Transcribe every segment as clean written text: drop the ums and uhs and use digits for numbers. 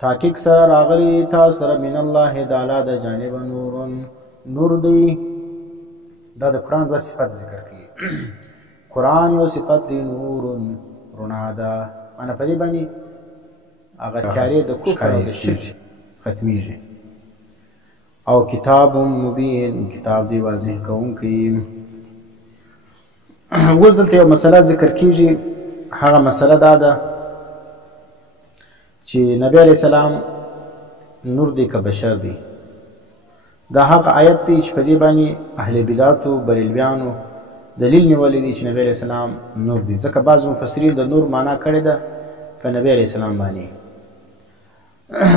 تحقیق سره راغلی تاسو سره من الله د الله د جانب نور دی. دا د قرآن دوه صفت ذکر کوي. قرآن یو صفت دی، نور رڼا ده، معنی په دې باندې هغه تیارې د کفر او د شرک ختمیږي. او کتاب مبین، کتاب دی واضح کوونکی. اوس دلته یو مسله ذکر کیږي، هغه مسله دا ده چې نبی علیہ السلام نور دی که بشر دی. دا هغه آیت دی چې په دې باندې اهل بدعتو بریلویانو دلیل نیولی دی چې نبی علیہ السلام نور دی. ځکه بعض مفسرین د نور معنا کړې ده په نبی علیہ السلام باندې،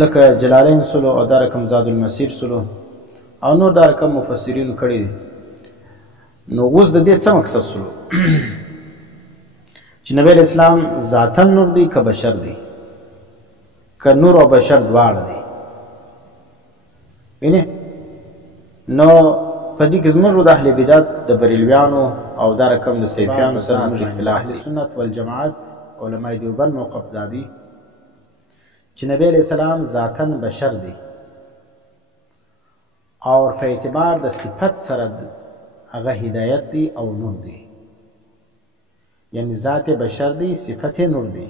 لکه جلالین سلو او دا رقم زاد المسیر سلو او نور دا رقم مفسرینو کړي دي. نو اوس د دې څه مقصد سلو چې نبی علیہ السلام ذاتا نور دی که بشر دی، که نور او بشر دواړه دی. وینې نو په دې کې زموږ د اهل بدعت د بریلویانو او دا رقم د صیفیانو سره زموږ اختلاف. اهل سنت والجماعت علماء دیوبند موقف دا دی چې نبی علیہ السلام ذاتا بشر دی او په اعتبار د صفت سره هغه هدایت دی او نور دی. یعنی ذات بشر دی، صفت نور دی.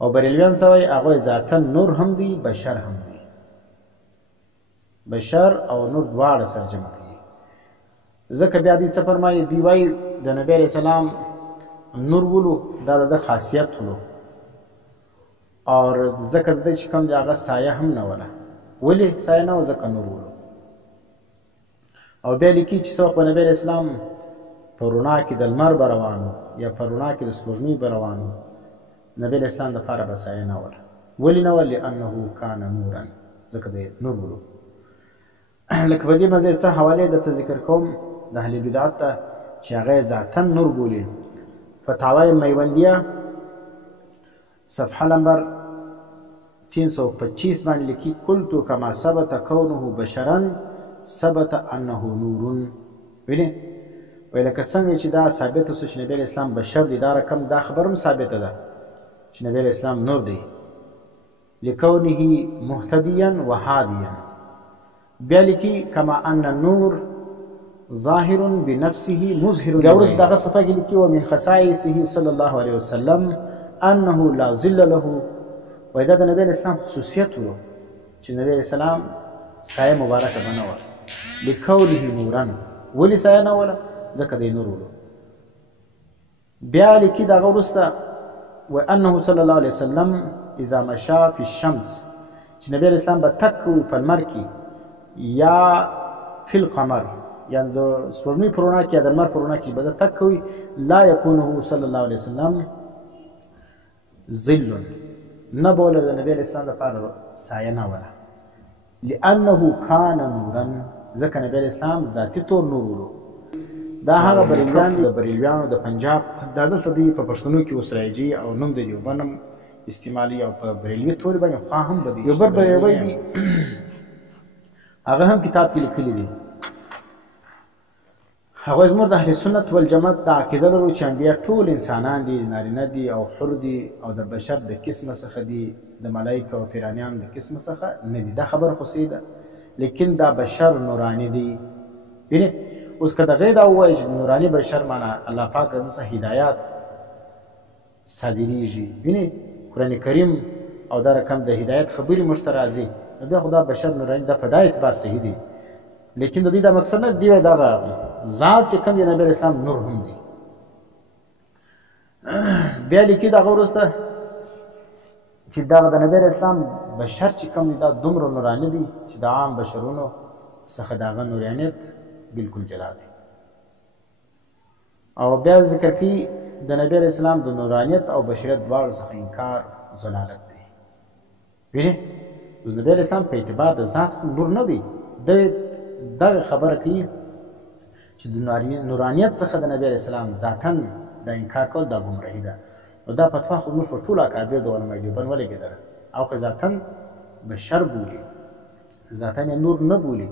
او بریلویان څه وایي؟ هغوی ذاتا نور هم دی، بشر هم دی. بشر او نور دواړه سره جمع کوي. ځکه بیا دوی څه فرمایي؟ دوی وایي د نبی علیہ السلام نور ولو دا د خاصیت ولو، اور ځکه د چې کوم دی هغه سایه هم نه وله. ولې سایه نه و؟ ځکه نور ولو. او بیا لیکي چې څه وخت به نبی علیہ السلام په رڼا کې د لمر به روان و یا په رڼا کې د سپوږمۍ به روان و، نبی علیہ السلام دپاره به سایه نه وله. ولې نه وله؟ لأنه کان نورا، ځکه د نور ولو. لکه په دې مزه څه حوالې درته ذکر کوم د اهل بدعت ته چې هغه ذاتا نور بولي. فتاوی میوندیه صفحه نمبر 325 باندې لیکي قلت کما ثبت کونه بشرا ثبت انه نور. وینې وایي لکه څنګه چې دا ثابته شو چې نبی علیہ السلام بشر دی، دا رقم دا خبر هم ثابته ده چې نبی علیہ السلام نور دی لکونه مهتدیا وهادیا. بیا لیکي کما ان النور ظاهر بنفسه مظهر. بیا وروسته دغه صفحه کې لیکي ومن خصائصه صلی الله علیه وسلم انه لا ظل له. وایي دا د نبی علیہ السلام خصوصیت و چې نبی علیہ السلام سایه مبارکه به نه وه. لکونه نورا، ولې سایه نه وله؟ ځکه دی نور ولو. بیا لیکي دغه وروسته وانه صلی الله علیه وسلم اذا مشى فی الشمس، چې نبی علیہ السلام به تک کوي په لمر کې یا فی القمر، یعنی د سپوږمۍ په رڼا کې یا د لمر په رڼا کې به تک کوي. لا یکونه صلی الله علیه وسلم ظل، نه به وله د نبی علیہ السلام دپاره سایه نه وله. لأنه کان نورا، ځکه نبی علیہ السلام ذاتي طور نور ولو. دا هغه بریلیان دي د بریلیانو د پنجاب. دا دلته دوی په پښتنو کې اوس رایجي او نوم د دیوبند هم استعمالي او په بریلوي تورې باندې خوا هم به دي. یو بل بریلوی دي هغه هم کتاب کې لیکلي دي. هغوی زموږ د اهل سنت والجماعت دا عقیده لرو چې انبیا ټول انسانان دي، نارینه دي او حر دي، او د بشر د قسمه څخه دي، د ملایکه او پیرانیانو د قسمه څخه نه دي. دا خبره خو صحیح ده، لیکن دا بشر نورانی دي. وینې اوس که دغې دا ووایي چې نورانی بشر معنا الله پاک د څه هدایات صادریږي. وینې قرآن کریم او دا رقم د هدایت خبرې موږ ته راځي، نو بیا خو دا بشر نورانی دا په دا اعتبار صحیح دي. لیکن د دې دا مقصد نه دی دغه ذات چې کوم دی نبی علیہ السلام نور هم دی. بیا لیکي دغه وروسته چې دغه د نبی علیہ السلام بشر چې کوم دی دا دومره نورانی دی چې د عام بشرونو څخه دغه نورانیت بالکل جلا دی. او بیا ذکر کوي د نبی علیہ السلام د نورانیت او بشریت دواړو څخه انکار ضلالت دی. وینې اوس نبی علیہ السلام په اعتبار د ذات نور نه دی. دغه خبره کوي چې د نورانیت څخه د نبی علیہ السلام ذاتا د انکار کول دا ګمراهي ده. نو دا فتوا خو موږ په ټولو اکابر د علماء دیوبند ولګېدله. او که ذاتا بشر بولي، ذاتا یې نور نه بولي،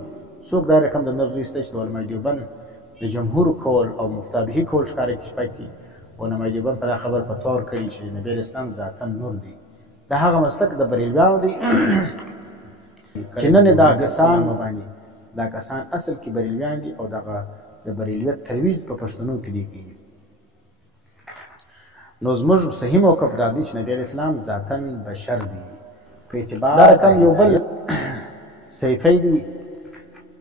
څوک دا رقم د نظر ایسته چې د علماء دیوبند د جمهور کول او مفتابهي کول ښکاره کښې علماء دیوبند په دا خبر فتوا ورکړي چې نبی علیہ السلام ذاتا نور دی. د هغه مسلک د بریلویانو دی چې نن دا کسان اصل کې بریلویان دي او دغه د بریلویت ترویج په پښتنو کې دی کېږي. نو زموږ صحیح موقف دا دی چې نبی علیه السلام ذاتاً بشر دی په اعتبار دا رقم یو بل سیفی دی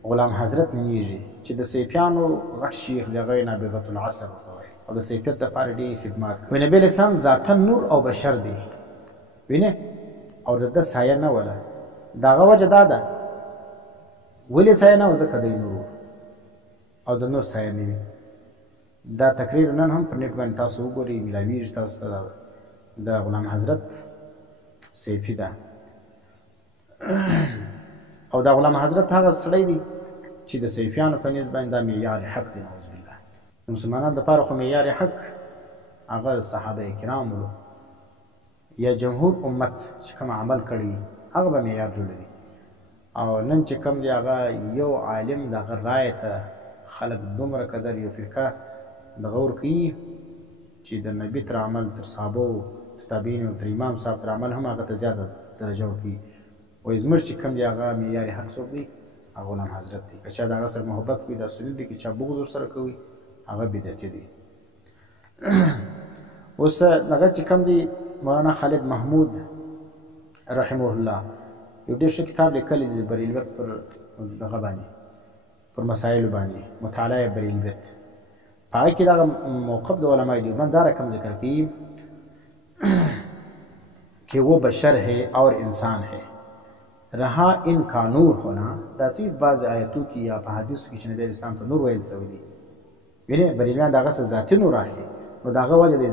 غلام حضرت نومیږي چې د سیفیانو غټ شیخ د هغه نابغة العصر ورته وایي او د سیفیت دپاره ډېر خدمات کوي. نبی علیه السلام ذاتاً نور او بشر دی وینې او د ده سایه نه وله. د هغه وجه دا ده ولې سایه نه و ځکه دی نور او د نور سایه نه وي. دا تقریر نن هم پر نیټ باندې تاسو وګورئ میلاویږي تاسو ته د غلام حضرت سیفي ده او دا غلام حضرت هغه سړی دی چې د سیفیانو په نسبت باندې دا معیار حق دی. نعوذ بالله د مسلمانانو دپاره خو معیار حق هغه صحابه کرام ولو یا جمهور امت چې کوم عمل کړی هغه به معیار جوړوي او نن چې کوم دی هغه یو عالم د هغه رایې ته خلک دومره قدر یو فرقه دغه ورکوي چې د نبي تر عمل تر صحابو تر تابعینو تر امام صاحب تر عمل هم هغه ته زیاته درجه ورکوي. وایي زموږ چې کوم دی هغه معیار حق څوک دی هغه غلام حضرت دی. که چا د هغه سره محبت کوي دا سنت دی، که چا بغض ورسره کوي هغه بدعتي دی. اوس دغه چې کوم دی مولانا خالد محمود رحمه الله یو ډېر ښه کتاب لیکلی دی د بریلویت پر دغه باندې پر مسایلو باندې مطالعه بریلویت. په هغه کې دغه موقف د علماء دیوبند دا رقم ذکر کوي کہ وہ بشر ہے اور انسان ہے رہا ان کا نور ہونا. دا چیز بعض آیتو کی یا په حدیثو کې چې نبی اسلام ته نور ویل شوی دی وینې بریلویان د هغه څه ذاتي نور اخلي نو د هغه وجه دی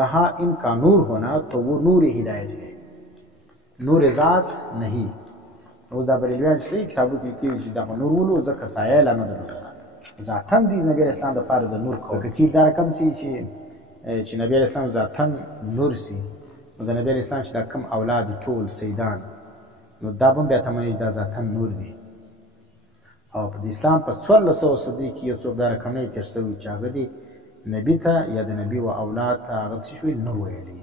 رہا ان کا نور ہونا تو وہ نور ہدایت ہے نور ذات نہیں. اوس دا بریلویان چې کتابو کې لیکلي چې دغه نور ولو ځکه سایه لا نه درلوده ذاتاً دی نبی اسلام دپاره د نور کو. که چیرې دا رقم سي چې نبی اسلام ذاتاً نور سي نو د نبی اسلام چې دا کم اولاد ټول سیدان نو دا به هم بیا تمني دا ذاتاً نور دی. او په د اسلام په 1400 صدۍ کې یو څوک دا رقم نه تېر شوی چې هغه دی نبي ته یا د نبي و اولاد ته هغه څه شوي نور ویلی.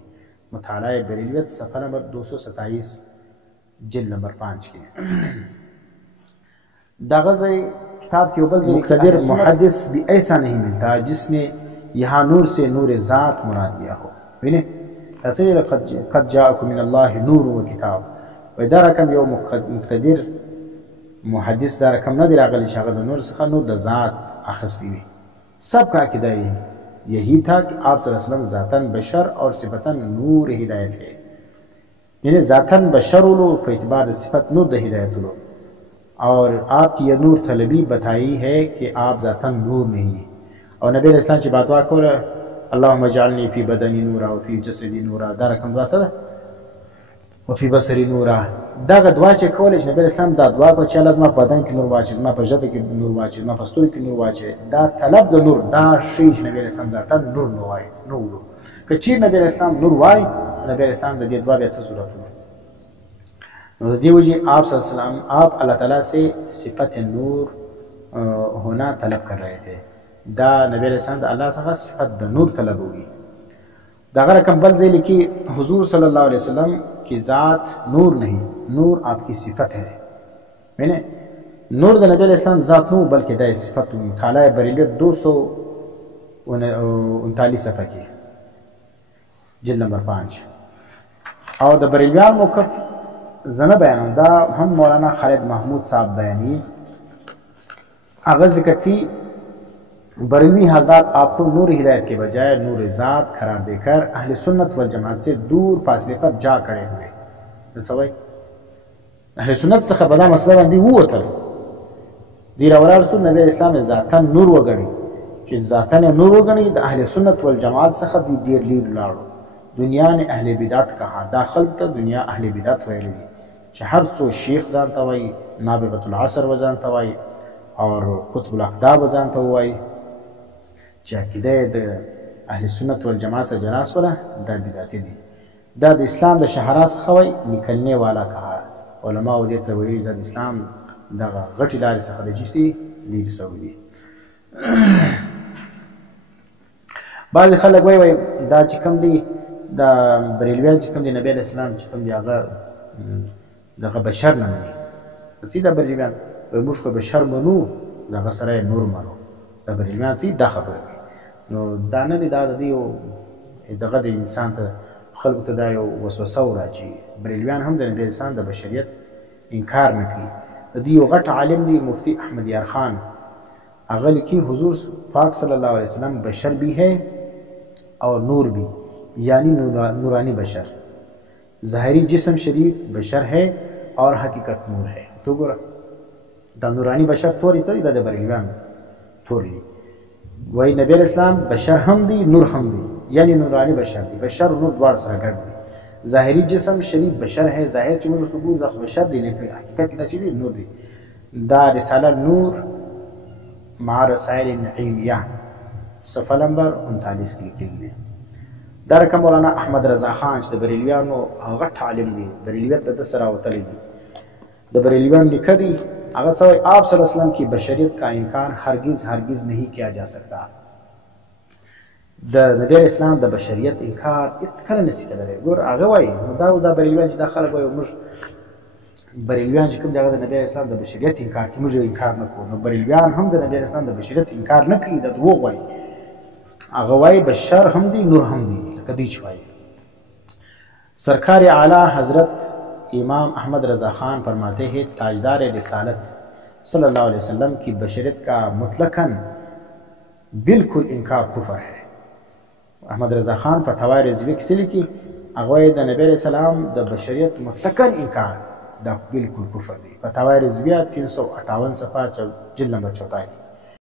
مطالعه بریلویت صفحه نمبر 227 جلد نمبر 5 کې دغه ځای کتاب کې بل مقتدر محدث بھی ایسا نہیں ملتا جس نے یہاں نور سے نور ذات مراد دیا ہو. وینه قد جاءکم من الله نور و کتاب. و دا رقم یو مقتدر محدث دا رقم نه دی راغلی چې هغه د نور څخه نور د ذات اخستی وي. سب کا عقیدہ یہی تھا کہ آپ صلی اللہ علیہ وسلم ذاتاً بشر اور صفتاً نور ہدایت ہے. یعنی ذاتاً بشر ولو په اعتبار صفت نور د ہدایت ولو اور آپ کی یہ نور طلبی بتائی ہے کہ آپ ذاتاً نور نہیں ہیں. اور نبی علیہ السلام چې باتوا کوله اللهم اجعلني في بدني نورا وفي جسدي نورا دا رقم دعا څه ده وفي بصري نورا. دغه دعا چې کوله چې نبی اسلام دا دعا کو چې الله زما په بدن کې نور واچي زما په ژبه کې نور واچي زما په ستوري کې نور واچي دا طلب د نور دا شی چې نبی اسلام ذاتاً نور نه وای نور. که چیرې نبی اسلام نور وای نبی اسلام د دې دعا بیا څه ضرورت نه. نو دی وجہ آپ صلی اللہ علیہ وسلم آپ اللہ تعالیٰ سے صفت نور ہونا طلب کر رہے تھے. دا نبی علیہ السلام دا اللہ سے صفت دا نور طلب ہوگی. دا غیر رقم بل ذیلی کی حضور صلی اللہ علیہ وسلم کی ذات نور نہیں نور آپ کی صفت ہے. نور دا نبی علیہ السلام ذات نور بلکہ دا صفت. مطالعہ بریلویت 239 صفحہ کی جلد نمبر 5. اور دا بریلویان موقف زنه بیانم دا هم مولانا خالد محمود صاحب بیانی اگر ذکر کی بریلوی حضرات آپ کو نور ہدایت کے بجائے نور ذات قرار دے کر اہل سنت والجماعت سے دور فاصلے پر جا کھڑے ہوئے. اہل سنت څخه په دا مسله باندې ووتل دی راوړل رسول نبی اسلام ذاتاً نور وګڼي چې ذاتاً نور وګڼي د اهل سنت والجماعت څخه دی ډیر لیر لاړو. دنیا نے اہل بدعت کہا دا خلق ته دنیا اهل بدعت ویلي چې هر څو شیخ ځان ته وایي نابغة العصر وځان ته وایي اور قطب الاقطاب وځان ته وایي چې عقیده د اهل سنت والجماعت سره جناس ولا دا بدعتي دي. دا د اسلام د شهرا څخه وایي نکلنے والا کہا. علماء دې ته وایي د اسلام دغه غټي لارې څخه د جستي لیر سوي دي. بعض خلک وایي دا چې کوم دي دا بریلویان چې کوم دی نبی علیه السلام چې کوم دی هغه دغه بشر نه مني څه دا بریلویان موږ خو بشر منو دغه سره نور منو دا بریلویان څه دا خبره نو دا نه دی دا د دغه د انسان ته خلکو ته دا یو وسوسه وراچي بریلویان هم د نبی انسان د بشریت انکار نه کوي د دې یو غټ عالم دی مفتی احمد یار خان هغه لیکي حضور پاک صلی الله علیه وسلم بشر بھی ہے اور نور بھی یعنی نورانی بشر ظاہری جسم شریف بشر ہے اور حقیقت نور ہے تو ګوره دا نورانی بشر تورې څه دی دا د بریلویان تورې وایي نبی اسلام بشر هم دی نور هم دی یعنی نورانی بشر دی بشر و نور دواړه سره ګډ دی ظاهری جسم شریف بشر ہے ظاهر چې موږ ګورو دا بشر دی لیکن حقیقت دا چې دی نور دی دا رساله نور مع رسائل نعیمیہ صفحه نمبر 39 کې لیکل دی دا رقم مولانا احمد رضا خان چې د بریلویانو غټ عالم دی بریلویت د سره وتلی دی د بریلویان لیکه دی هغه څه آپ صلی الله علیه وسلم کی بشریت کا انکار ہرگز ہرگز نہیں کیا جا سکتا د نبی اسلام د بشریت انکار هیڅ کله نشي کېدلی ګور هغه وایي نو دا بریلویان چې دا خلک وایي موږ بریلویان چې کوم ځای د نبی اسلام د بشریت انکار کوي موږ انکار نه کوو نو بریلویان هم د نبی اسلام د بشریت انکار نه کوي د دروغ وایي هغه وایي بشر هم دی نور هم دی لکه دی چې وایي سرکار اعلیٰ حضرت امام احمد رضا خان فرماتے ہیں تاجدار رسالت صلی اللہ علیہ وسلم کی بشریت کا مطلقاً بالکل انکار کفر ہے احمد رضا خان فتاوی رضویہ کسی لکی اغوی دا نبی علیہ السلام دا بشریت مطلقاً انکار دا بالکل کفر دی فتاوی رضویہ 358 صفحہ جلد نمبر 44